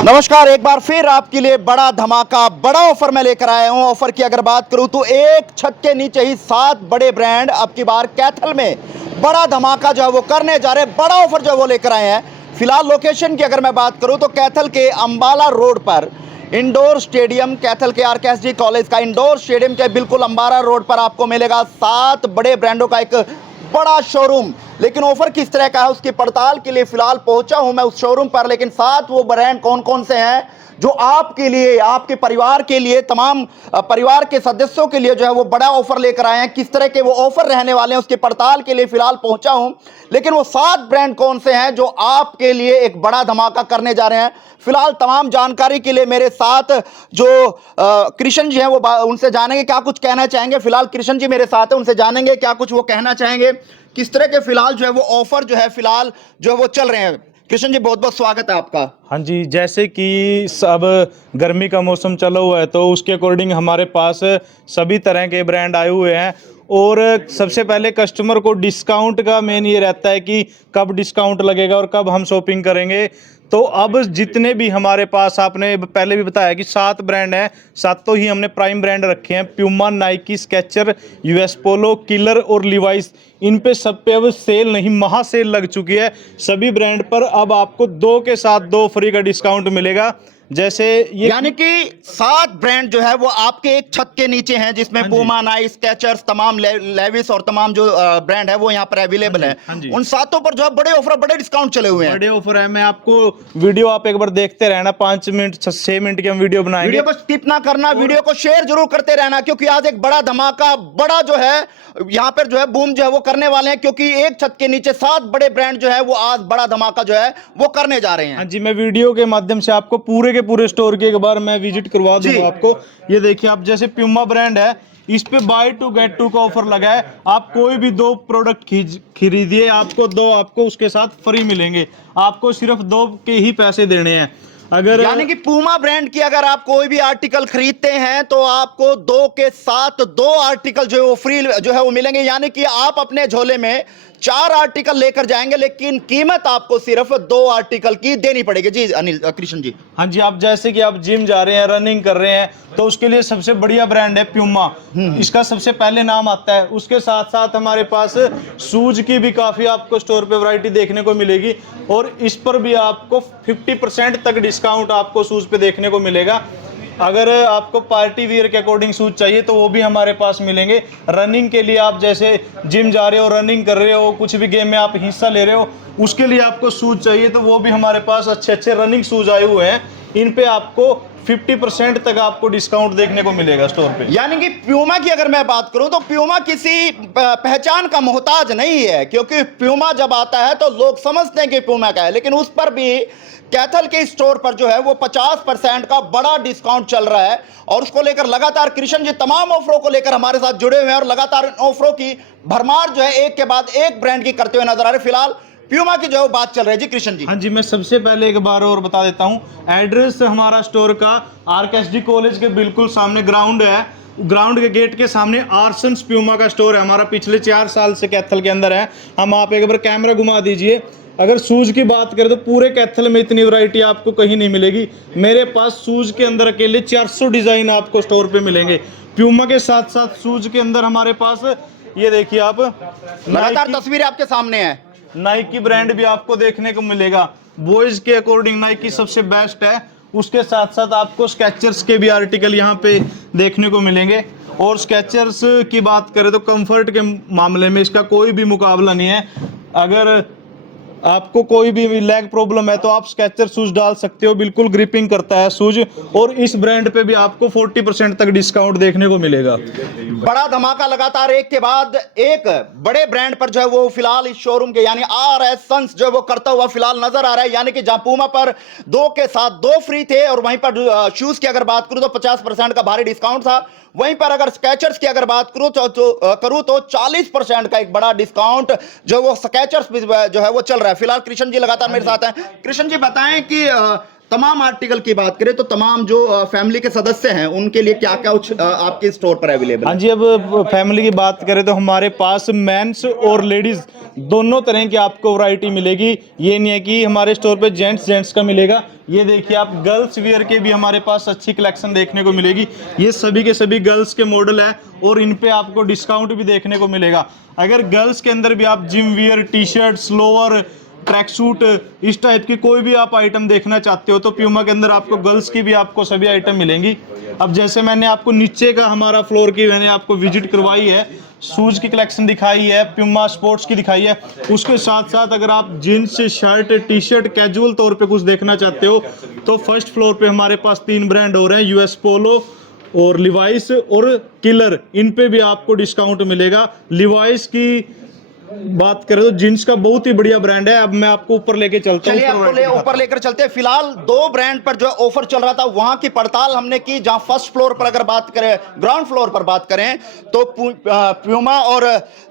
नमस्कार, एक बार फिर आपके लिए बड़ा धमाका, बड़ा ऑफर मैं लेकर आया हूं। ऑफर की अगर बात करूं तो एक छत के नीचे ही 7 बड़े ब्रांड अब की बार कैथल में बड़ा धमाका जो है वो करने जा रहे हैं। बड़ा ऑफर जो है वो लेकर आए हैं। फिलहाल लोकेशन की अगर मैं बात करूं तो कैथल के अंबाला रोड पर इंडोर स्टेडियम, कैथल के आरकेएसडी कॉलेज का इंडोर स्टेडियम के बिल्कुल अंबाला रोड पर आपको मिलेगा 7 बड़े ब्रांडों का एक बड़ा शोरूम। लेकिन ऑफर किस तरह का है उसकी पड़ताल के लिए फिलहाल पहुंचा हूं मैं उस शोरूम पर। लेकिन 7 वो ब्रांड कौन कौन से हैं जो आपके लिए, आपके परिवार के लिए, तमाम परिवार के सदस्यों के लिए जो है वो बड़ा ऑफर लेकर आए हैं, किस तरह के वो ऑफर रहने वाले हैं उसकी पड़ताल के लिए फिलहाल पहुंचा हूं। लेकिन वो 7 ब्रांड कौन से हैं जो आपके लिए एक बड़ा धमाका करने जा रहे हैं, फिलहाल तमाम जानकारी के लिए मेरे साथ जो कृष्ण जी हैं वो उनसे जानेंगे क्या कुछ कहना चाहेंगे। फिलहाल कृष्ण जी मेरे साथ हैं, उनसे जानेंगे क्या कुछ वो कहना चाहेंगे, किस तरह के फिलहाल जो है वो ऑफर जो है फिलहाल जो है वो चल रहे हैं। कृष्ण जी बहुत बहुत स्वागत है आपका। हाँ जी, जैसे कि सब गर्मी का मौसम चला हुआ है तो उसके अकॉर्डिंग हमारे पास सभी तरह के ब्रांड आए हुए हैं। और सबसे पहले कस्टमर को डिस्काउंट का मेन ये रहता है कि कब डिस्काउंट लगेगा और कब हम शॉपिंग करेंगे। तो अब जितने भी हमारे पास, आपने पहले भी बताया कि 7 ब्रांड हैं, सातों ही हमने प्राइम ब्रांड रखे हैं। Puma, Nike, sketcher, US Polo, killer और लिवाइस। इन पे सब पे अब सेल नहीं, महा सेल लग चुकी है। सभी ब्रांड पर अब आपको 2 के साथ 2 फ्री का डिस्काउंट मिलेगा। जैसे ये यानी कि 7 ब्रांड जो है वो आपके एक छत के नीचे हैं, जिसमें पूमा, नाइकी, स्केचर्स, तमाम लेविस और तमाम जो ब्रांड है वो यहाँ पर अवेलेबल है। उन सातों पर जो है बड़े ऑफर, बड़े डिस्काउंट चले हुए हैं। बड़े ऑफर है। मैं आपको वीडियो आप एक बार देखते रहना, 5 मिनट 6 मिनट की हम वीडियो बनाएंगे। वीडियो को स्किप ना करना, वीडियो को शेयर जरूर करते रहना, क्योंकि आज एक बड़ा धमाका, बड़ा जो है यहाँ पर जो है बूम जो है वो करने वाले हैं। क्योंकि एक छत के नीचे 7 बड़े ब्रांड जो है वो आज बड़ा धमाका जो है वो करने जा रहे हैं। हाँ जी, मैं वीडियो के माध्यम से आपको पूरे के पूरे स्टोर की एक बार मैं विजिट करवा दूंगा आपको। ये देखिए, आप जैसे प्यूमा ब्रांड है, इस पे बाय टू गेट 2 का ऑफर लगा है। आप कोई भी 2 प्रोडक्ट खरीदिए, आपको 2 आपको उसके साथ फ्री मिलेंगे। आपको सिर्फ 2 के ही पैसे देने हैं। अगर यानी कि पूमा ब्रांड की अगर आप कोई भी आर्टिकल खरीदते हैं तो आपको 2 के साथ 2 आर्टिकल जो है वो फ्री जो है वो मिलेंगे। यानी कि आप अपने झोले में 4 आर्टिकल लेकर जाएंगे, लेकिन कीमत आपको सिर्फ 2 आर्टिकल की देनी पड़ेगी। जी अनिल, कृष्ण जी। हाँ जी, आप जैसे कि आप जिम जा रहे हैं, रनिंग कर रहे हैं, तो उसके लिए सबसे बढ़िया ब्रांड है प्यूमा। इसका सबसे पहले नाम आता है। उसके साथ साथ हमारे पास शूज की भी काफी आपको स्टोर पे वैरायटी देखने को मिलेगी। और इस पर भी आपको 50% तक डिस्काउंट आपको शूज पे देखने को मिलेगा। अगर आपको पार्टी वियर के अकॉर्डिंग शूज चाहिए तो वो भी हमारे पास मिलेंगे। रनिंग के लिए, आप जैसे जिम जा रहे हो, रनिंग कर रहे हो, कुछ भी गेम में आप हिस्सा ले रहे हो, उसके लिए आपको शूज चाहिए तो वो भी हमारे पास अच्छे अच्छे रनिंग शूज आए हुए हैं। इन पे आपको 50% तक आपको डिस्काउंट देखने को मिलेगा स्टोर पे। यानी कि प्यूमा की अगर मैं बात करूं तो प्यूमा किसी पहचान का मोहताज नहीं है, क्योंकि प्यूमा जब आता है तो लोग समझते हैं कि प्यूमा का है। लेकिन उस पर भी कैथल के स्टोर पर जो है वो 50% का बड़ा डिस्काउंट चल रहा है। और उसको लेकर लगातार कृष्ण जी तमाम ऑफरों को लेकर हमारे साथ जुड़े हुए हैं और लगातार इन ऑफरों की भरमार जो है एक के बाद एक ब्रांड की करते हुए नजर आ रहे हैं। फिलहाल प्यूमा की जो है बात चल रही है। जी कृष्ण जी। हाँ जी, मैं सबसे पहले एक बार और बता देता हूँ, एड्रेस हमारा स्टोर का आरकेएसडी कॉलेज के बिल्कुल सामने ग्राउंड है। ग्राउंड के गेट के सामने आर्सन्स प्यूमा का स्टोर है हमारा, पिछले 4 साल से कैथल के अंदर है। हम आप एक बार कैमरा घुमा दीजिए। अगर शूज की बात करें तो पूरे कैथल में इतनी वैरायटी आपको कहीं नहीं मिलेगी। मेरे पास शूज के अंदर अकेले 400 डिजाइन आपको स्टोर पे मिलेंगे। प्यूमा के साथ साथ शूज के अंदर हमारे पास ये देखिए, आप लगातार तस्वीरें आपके सामने है। नाइकी ब्रांड भी आपको देखने को मिलेगा। बॉयज के अकॉर्डिंग नाइकी सबसे बेस्ट है। उसके साथ साथ आपको स्केचर्स के भी आर्टिकल यहाँ पे देखने को मिलेंगे। और स्केचर्स की बात करें तो कंफर्ट के मामले में इसका कोई भी मुकाबला नहीं है। अगर आपको कोई भी लेग प्रॉब्लम है तो आप स्केचर शूज डाल सकते हो, बिल्कुल ग्रिपिंग करता है शूज। और इस ब्रांड पे भी आपको 40% तक डिस्काउंट देखने को मिलेगा। बड़ा धमाका लगातार एक के बाद एक बड़े ब्रांड पर जो है वो फिलहाल इस शोरूम के यानी आरएस सन्स जो है वो करता हुआ फिलहाल नजर आ रहा है। यानी कि जहां पूमा पर 2 के साथ 2 फ्री थे और वहीं पर शूज की अगर बात करूं तो 50% का भारी डिस्काउंट था। वहीं पर अगर स्केचर्स की अगर बात करूं तो 40% का एक बड़ा डिस्काउंट जो वो स्केचर्स जो है वो चल रहा है। फिलहाल कृष्ण जी लगातार मेरे साथ हैं। कृष्ण जी बताएं कि तमाम आर्टिकल की बात करें तो तमाम जो फैमिली के सदस्य हैं उनके लिए क्या क्या आपके स्टोर पर अवेलेबल हाँ है? जी, अब फैमिली की बात करें तो हमारे पास मेंस और लेडीज दोनों तरह की आपको वैरायटी मिलेगी। ये नहीं है कि हमारे स्टोर पे जेंट्स का मिलेगा। ये देखिए, आप गर्ल्स वियर के भी हमारे पास अच्छी कलेक्शन देखने को मिलेगी। ये सभी के सभी गर्ल्स के मॉडल है और इन पे आपको डिस्काउंट भी देखने को मिलेगा। अगर गर्ल्स के अंदर भी आप gym wear, T shirt, lower, track suit, इस टाइप की कोई भी आप आइटम देखना चाहते हो तो प्यूमा के अंदर आपको गर्ल्स की भी आपको सभी आइटम मिलेंगी। अब जैसे मैंने आपको नीचे का हमारा फ्लोर की मैंने आपको विजिट करवाई है, शूज की कलेक्शन दिखाई है, प्यूमा स्पोर्ट्स की दिखाई है, उसके साथ साथ अगर आप jeans, shirt, T shirt casual तौर पे कुछ देखना चाहते हो तो फर्स्ट फ्लोर पे हमारे पास 3 ब्रांड हो रहे हैं, यूएस पोलो और लिवाइस और किलर। इन पे भी आपको डिस्काउंट मिलेगा। लिवाइस की बात करें तो जींस का बहुत ही बढ़िया ब्रांड है। अब मैं आपको ऊपर लेके चलता हूँ। चलिए आपको ऊपर लेकर चलते हैं। फिलहाल 2 ब्रांड पर जो ऑफर चल रहा था वहां की पड़ताल हमने की। जहां फर्स्ट फ्लोर पर अगर बात करें, ग्राउंड फ्लोर पर बात करें तो प्यूमा और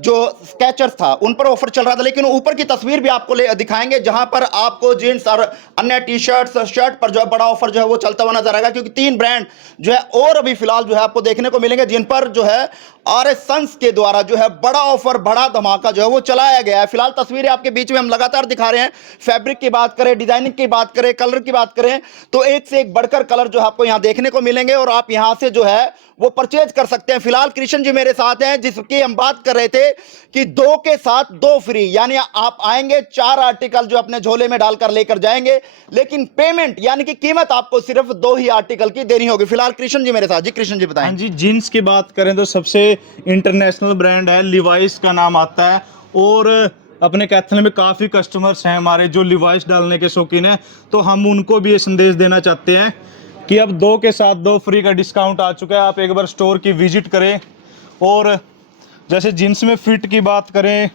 जो स्केचर्स था उन पर ऑफर चल रहा था, लेकिन ऊपर की तस्वीर भी आपको दिखाएंगे जहां पर आपको जींस और अन्य टी शर्ट शर्ट पर जो है बड़ा ऑफर जो है वो चलता हुआ नजर आएगा, क्योंकि 3 ब्रांड जो है और अभी फिलहाल जो है आपको देखने को मिलेंगे जिन पर जो है आरएस सन्स के द्वारा जो है बड़ा ऑफर, बड़ा धमाका जो है वो चलाया गया है। फिलहाल तस्वीरें आपके बीच में हम लगातार दिखा रहे हैं। फैब्रिक की बात करें, डिजाइनिंग की बात करें, कलर की बात करें तो एक से एक बढ़कर कलर जो आपको यहां देखने को मिलेंगे और आप यहां से जो है वो परचेज कर सकते हैं। फिलहाल कृष्ण जी मेरे साथ हैं, जिसकी हम बात कर रहे थे कि 2 के साथ 2 फ्री, यानी आप आएंगे 4 आर्टिकल जो अपने झोले में डालकर लेकर जाएंगे, लेकिन पेमेंट यानी कि कीमत आपको सिर्फ 2 ही आर्टिकल की देनी होगी। फिलहाल कृष्ण जी मेरे साथ। जी कृष्ण जी बताएं। हाँ जी, जीन्स की बात करें तो सबसे इंटरनेशनल ब्रांड है, लिवाइस का नाम आता है और अपने कैथल में काफ़ी कस्टमर्स हैं हमारे जो लिवाइस डालने के शौकीन हैं, तो हम उनको भी ये संदेश देना चाहते हैं कि अब 2 के साथ 2 फ्री का डिस्काउंट आ चुका है। आप एक बार स्टोर की विजिट करें। और जैसे जीन्स में फिट की बात करें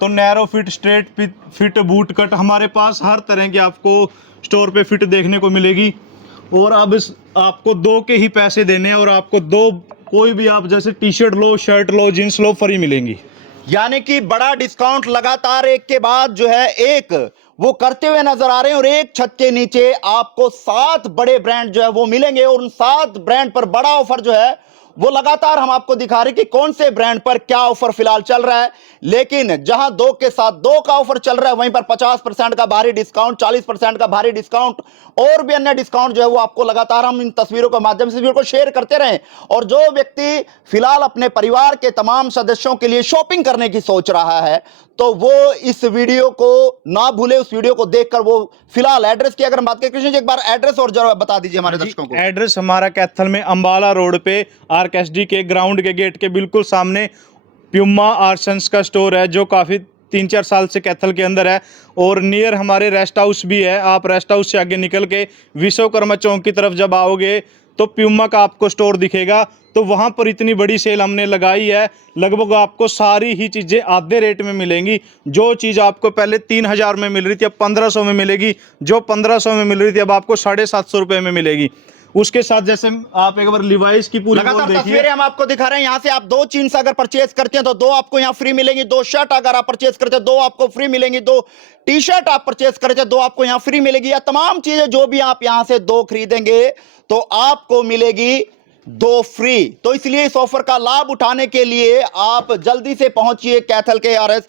तो narrow fit, straight fit, boot cut, हमारे पास हर तरह की आपको स्टोर पे फिट देखने को मिलेगी। और अब आपको 2 के ही पैसे देने हैं और आपको 2 कोई भी आप जैसे टी शर्ट लो, शर्ट लो, जीन्स लो, फ्री मिलेंगी। यानी कि बड़ा डिस्काउंट लगातार एक के बाद जो है एक वो करते हुए नजर आ रहे हैं और एक छत के नीचे आपको 7 बड़े ब्रांड जो है वो मिलेंगे और उन 7 ब्रांड पर बड़ा ऑफर जो है वो लगातार हम आपको दिखा रहे हैं कि कौन से ब्रांड पर क्या ऑफर फिलहाल चल रहा है। लेकिन जहां 2 के साथ 2 का ऑफर चल रहा है वहीं पर 50% का भारी डिस्काउंट, 40% का भारी डिस्काउंट और भी अन्य डिस्काउंट जो है वो आपको लगातार हम इन तस्वीरों के माध्यम से वीडियो को शेयर करते रहें। और जो व्यक्ति फिलहाल अपने परिवार के तमाम सदस्यों के लिए शॉपिंग करने की सोच रहा है तो वो इस वीडियो को ना भूले, उस वीडियो को देखकर वो फिलहाल एड्रेस की अगर हम बात करें, कृष्ण जी एक बार एड्रेस और जरा बता दीजिए हमारे दर्शकों को। एड्रेस हमारा कैथल में अंबाला रोड पे आरकेएसडी के ग्राउंड के गेट के बिल्कुल सामने प्यूमा आर्सन्स का स्टोर है जो काफ़ी 3-4 साल से कैथल के अंदर है। और नियर हमारे रेस्ट हाउस भी है। आप रेस्ट हाउस से आगे निकल के विश्वकर्मा चौक की तरफ जब आओगे तो प्यूमा का आपको स्टोर दिखेगा। तो वहाँ पर इतनी बड़ी सेल हमने लगाई है, लगभग आपको सारी ही चीज़ें आधे रेट में मिलेंगी। जो चीज़ आपको पहले 3000 में मिल रही थी अब 1500 में मिलेगी, जो 1500 में मिल रही थी अब आपको 750 रुपये में मिलेगी। उसके साथ जैसे आप एक बार लिवाइस की पूरी लगातार तस्वीरें हम आपको दिखा रहे हैं। यहां से आप 2 जींस अगर परचेज करते हैं तो 2 आपको यहां फ्री मिलेंगी, 2 शर्ट अगर आप परचेज करते हैं 2 आपको फ्री मिलेंगी, 2 टी शर्ट आप परचेज करते हैं 2 आपको यहां फ्री मिलेगी। या तमाम चीजें जो भी आप यहां से 2 खरीदेंगे तो आपको मिलेगी 2 फ्री। तो इसलिए इस ऑफर का लाभ उठाने के लिए आप जल्दी से पहुंचिए कैथल के आरएस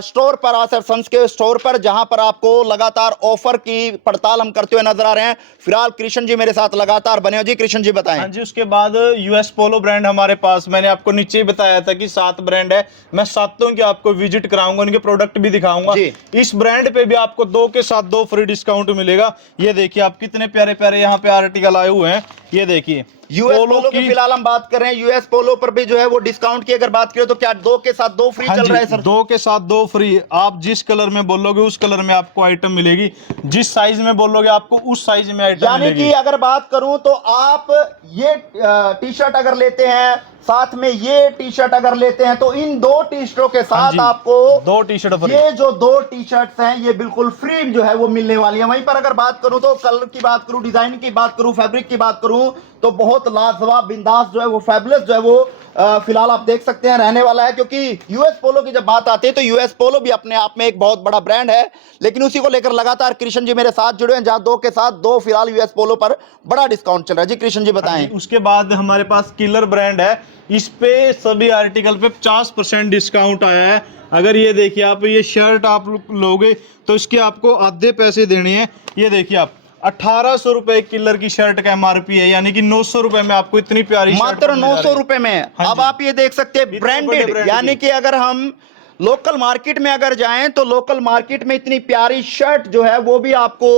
स्टोर पर, आरएस सन्स के स्टोर पर, जहां पर आपको लगातार ऑफर की पड़ताल हम करते हुए नजर आ रहे हैं। फिलहाल कृष्ण जी मेरे साथ लगातार बने हो। जी कृष्ण जी बताएं। हाँ जी, उसके बाद यूएस पोलो ब्रांड हमारे पास, मैंने आपको नीचे ही बताया था कि 7 ब्रांड है। मैं 7 की आपको विजिट कराऊंगा, उनके प्रोडक्ट भी दिखाऊंगा। इस ब्रांड पे भी आपको 2 के साथ 2 फ्री डिस्काउंट मिलेगा। ये देखिए आप कितने प्यारे प्यारे यहाँ पे आर्टिकल आए हुए हैं। ये देखिए यूएस पोलो की फिलहाल हम बात कर रहे हैं। यूएस पोलो पर भी जो है वो डिस्काउंट की अगर बात करें तो क्या 2 के साथ 2 फ्री चल रहा है सर? 2 के साथ 2 फ्री। आप जिस कलर में बोलोगे उस कलर में आपको आइटम मिलेगी, जिस साइज में बोलोगे आपको उस साइज में आइटम यानी मिलेगी। कि अगर बात करूं तो आप ये टी शर्ट अगर लेते हैं, साथ में ये टी शर्ट अगर लेते हैं तो इन 2 टी शर्टों के साथ आपको 2 टी शर्ट फ्री। ये जो 2 टी शर्ट्स हैं ये बिल्कुल फ्री जो है वो मिलने वाली है। वहीं पर अगर बात करूं तो कलर की बात करूं, डिजाइन की बात करूं, फैब्रिक की बात करूं तो बहुत बहुत लाजवाब बिंदास जो है वो फैबुलस जो है वो फिलहाल आप देख सकते हैं रहने वाला है, क्योंकि यूएस पोलो की जब बात आती है तो यूएस पोलो भी अपने आप में एक बहुत बड़ा ब्रांड है, लेकिन उसी को लेकर लगातार कृष्ण जी मेरे साथ जुड़े हैं, जहां दो के साथ दो फिलहाल यूएस पोलो पर बड़ा डिस्काउंट चल रहा है। जी कृष्ण जी बताएं। उसके बाद हमारे पास किलर ब्रांड है, इस पे सभी आर्टिकल पे 50% डिस्काउंट आया है। अगर ये देखिए आप, ये शर्ट आप लोगे तो इसके आपको आधे पैसे देने हैं। ये देखिए आप, 1800 रुपए किलर की शर्ट का एमआरपी है, यानी कि 900 रुपए में आपको इतनी प्यारी मात्र 900 रुपए में। हाँ अब जी। आप ये देख सकते हैं ब्रांडेड, ब्रांड यानी की। कि अगर हम लोकल मार्केट में अगर जाएं तो लोकल मार्केट में इतनी प्यारी शर्ट जो है वो भी आपको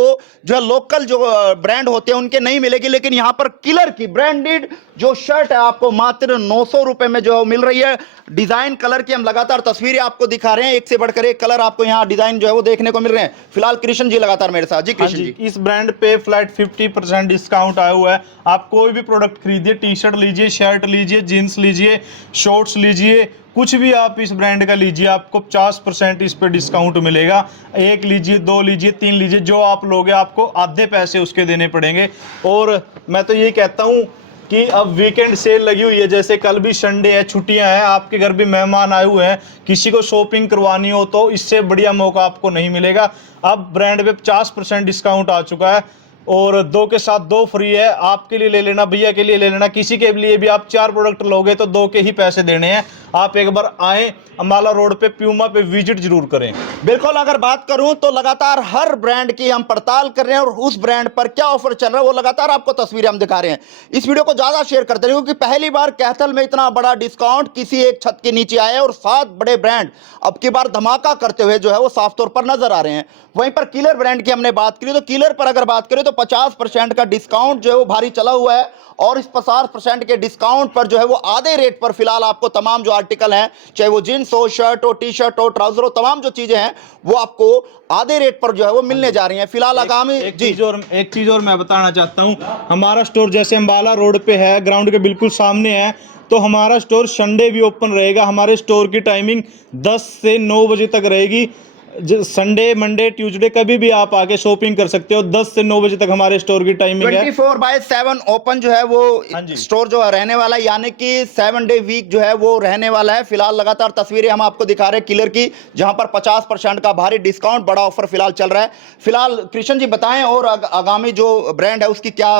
जो है लोकल जो ब्रांड होते हैं उनके नहीं मिलेगी, लेकिन यहां पर किलर की ब्रांडेड जो शर्ट है आपको मात्र 900 रुपए में जो मिल रही है। डिजाइन कलर की हम लगातार तस्वीरें आपको दिखा रहे हैं, एक से बढ़कर एक कलर आपको यहां डिजाइन जो है वो देखने को मिल रहे हैं। फिलहाल कृष्ण जी लगातार मेरे साथ। जी हाँ कृष्ण जी, जी। इस ब्रांड पे फ्लैट 50% डिस्काउंट आया हुआ है। आप कोई भी प्रोडक्ट खरीदिए, टी शर्ट लीजिए, शर्ट लीजिए, जीन्स लीजिए, शॉर्ट्स लीजिए, कुछ भी आप इस ब्रांड का लीजिए, आपको 50% इस पे डिस्काउंट मिलेगा। एक लीजिए, दो लीजिए, तीन लीजिए, जो आप लोगे आपको आधे पैसे उसके देने पड़ेंगे। और मैं तो यही कहता हूँ कि अब वीकेंड सेल लगी हुई है, जैसे कल भी संडे है, छुट्टियां हैं, आपके घर भी मेहमान आए हुए हैं, किसी को शॉपिंग करवानी हो तो इससे बढ़िया मौका आपको नहीं मिलेगा। अब ब्रांड पे 50% डिस्काउंट आ चुका है और दो के साथ दो फ्री है। आपके लिए ले लेना, भैया के लिए ले लेना, किसी के लिए भी आप 4 प्रोडक्ट लोगे तो 2 के ही पैसे देने हैं। आप एक बार आए, अम्बाला रोड पे प्यूमा पे विजिट जरूर करें। बिल्कुल, अगर बात करूं तो लगातार हर ब्रांड की हम पड़ताल कर रहे हैं और उस ब्रांड पर क्या ऑफर चल रहा है वो लगातार आपको तस्वीरें हम दिखा रहे हैं। इस वीडियो को ज्यादा शेयर करते रहिए, क्योंकि पहली बार कैथल में इतना बड़ा डिस्काउंट किसी एक छत के नीचे आया है और 7 बड़े ब्रांड अब की बार धमाका करते हुए जो है वो साफ तौर पर नजर आ रहे हैं। वहीं पर किलर ब्रांड की हमने बात की तो किलर पर अगर बात करें तो 50% का डिस्काउंट जो है वो भारी चला हुआ है, और इस 50% के डिस्काउंट पर जो है वो आधे रेट पर फिलहाल आपको तमाम जो आर्टिकल हैं, चाहे वो जींस हो, शर्ट हो, टी शर्ट हो, ट्राउजर हो, तमाम जो चीजें हैं वो आपको आधे रेट पर जो है वो मिलने जा रही हैं फिलहाल आगामी। एक चीज और मैं बताना चाहता हूँ, हमारा स्टोर जैसे अम्बाला रोड पे है, ग्राउंड के बिल्कुल सामने है, तो हमारा स्टोर संडे भी ओपन रहेगा। हमारे स्टोर की टाइमिंग 10 से 9 बजे तक रहेगी। संडे, मंडे, ट्यूसडे कभी भी आप आके शॉपिंग कर सकते हो। 10 से 9 बजे तक हमारे स्टोर की टाइमिंग है। 24/7 ओपन जो है वो स्टोर जो रहने वाला है, यानी कि 7 डे वीक जो है वो रहने वाला है। फिलहाल लगातार तस्वीरें हम आपको दिखा रहे हैं किलर की, जहां पर 50% का भारी डिस्काउंट, बड़ा ऑफर फिलहाल चल रहा है। फिलहाल कृष्ण जी बताएं और आगामी जो ब्रांड है उसकी क्या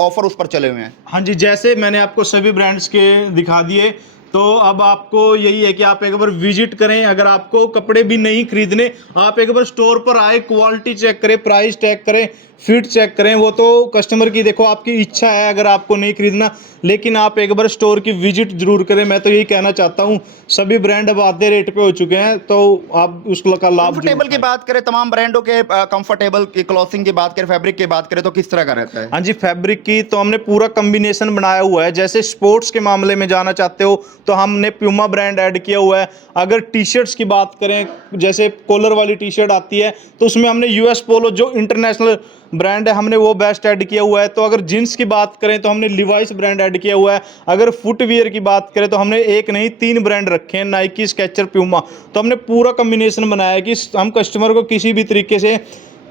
ऑफर उस पर चले हुए हैं। हाँ जी, जैसे मैंने आपको सभी ब्रांड्स के दिखा दिए, तो अब आपको यही है कि आप एक बार विजिट करें। अगर आपको कपड़े भी नहीं खरीदने, आप एक बार स्टोर पर आए, क्वालिटी चेक करें, प्राइस चेक करें, फिट चेक करें। वो तो कस्टमर की देखो आपकी इच्छा है, अगर आपको नहीं खरीदना, लेकिन आप एक बार स्टोर की विजिट जरूर करें। मैं तो यही कहना चाहता हूँ, सभी ब्रांड अब आधे रेट पे हो चुके हैं, तो आप उसका लाभ। कंफर्टेबल की बात करें, तमाम ब्रांडों के कंफर्टेबल की क्लॉथिंग की बात करें, फैब्रिक की बात करें तो किस तरह का रहता है। हाँ जी, फैब्रिक की तो हमने पूरा कॉम्बिनेशन बनाया हुआ है। जैसे स्पोर्ट्स के मामले में जाना चाहते हो तो हमने प्यूमा ब्रांड ऐड किया हुआ है। अगर टी शर्ट्स की बात करें, जैसे कॉलर वाली टी शर्ट आती है, तो उसमें हमने यूएस पोलो जो इंटरनेशनल ब्रांड है, हमने वो बेस्ट ऐड किया हुआ है। तो अगर जींस की बात करें तो हमने लिवाइस ब्रांड ऐड किया हुआ है। अगर फुटवियर की बात करें तो हमने एक नहीं 3 ब्रांड रखे हैं, नाइकी, स्केचर, प्यूमा। तो हमने पूरा कॉम्बिनेशन बनाया है कि हम कस्टमर को किसी भी तरीके से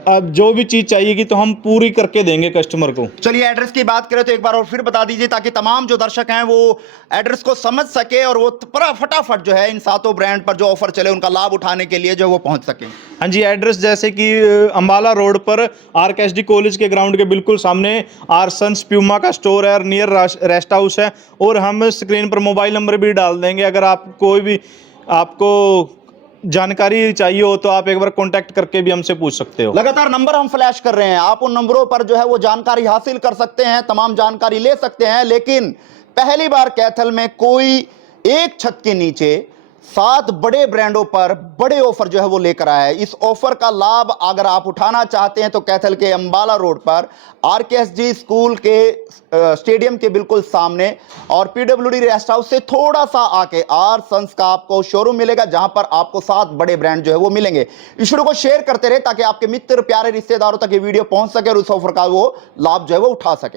अब जो भी चीज चाहिएगी तो हम पूरी करके देंगे कस्टमर को। चलिए एड्रेस की बात करें तो एक बार और फिर बता दीजिए, ताकि तमाम जो दर्शक हैं वो एड्रेस को समझ सके और वो फटाफट जो है इन 7 ब्रांड पर जो ऑफर चले उनका लाभ उठाने के लिए जो वो पहुंच सके। हाँ जी, एड्रेस जैसे कि अम्बाला रोड पर आरकेएसडी कॉलेज के ग्राउंड के बिल्कुल सामने आर सन्स प्यूमा का स्टोर है, नियर रेस्ट हाउस है। और हम स्क्रीन पर मोबाइल नंबर भी डाल देंगे, अगर आप कोई भी आपको जानकारी चाहिए हो तो आप एक बार कांटेक्ट करके भी हमसे पूछ सकते हो। लगातार नंबर हम फ्लैश कर रहे हैं, आप उन नंबरों पर जो है वो जानकारी हासिल कर सकते हैं, तमाम जानकारी ले सकते हैं। लेकिन पहली बार कैथल में कोई एक छत के नीचे 7 बड़े ब्रांडों पर बड़े ऑफर जो है वो लेकर आया है। इस ऑफर का लाभ अगर आप उठाना चाहते हैं तो कैथल के अंबाला रोड पर आरकेएसजी स्कूल के स्टेडियम के बिल्कुल सामने और पीडब्ल्यूडी रेस्ट हाउस से थोड़ा सा आके आर सन्स का आपको शोरूम मिलेगा, जहां पर आपको 7 बड़े ब्रांड जो है वो मिलेंगे। इस वीडियो को शेयर करते रहे ताकि आपके मित्र, प्यारे रिश्तेदारों तक ये वीडियो पहुंच सके और उस ऑफर का वो लाभ जो है वो उठा सकें।